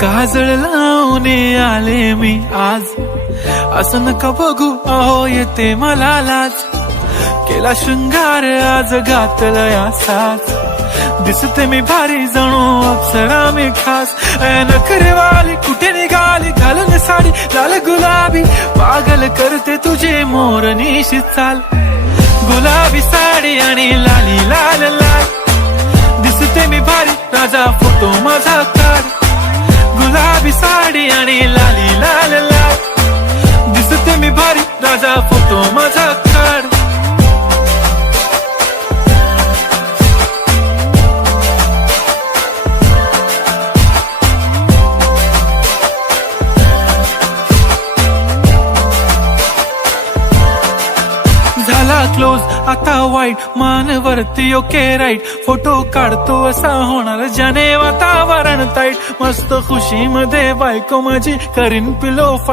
काजळ लावून आले मी आज, असं नका बघू अहो येते मला लाज. केला शृंगार आज घातला साज, दिसते मी भारी जणू अप्सरा मी खास. नखरेवाली कुठे निघाली घालून साडी लाल गुलाबी, पागल करते तुझे मोरनीशी चाल. गुलाबी साडी आणि लाली लाल लाल, दिसते मी भारी राजा फोटो माझा काढ. गुलाबी साडी आणि लाली लाल लाल, दिसते मी भारी राजा फोटो माझा काढ. झाला क्लोज आता वाईट, मानवरती ओके राईट. फोटो काढतो असा होणार ज्याने वातावरण ताईट. मस्त खुशी मध्ये बायको माझी करीन पिलो फाईट.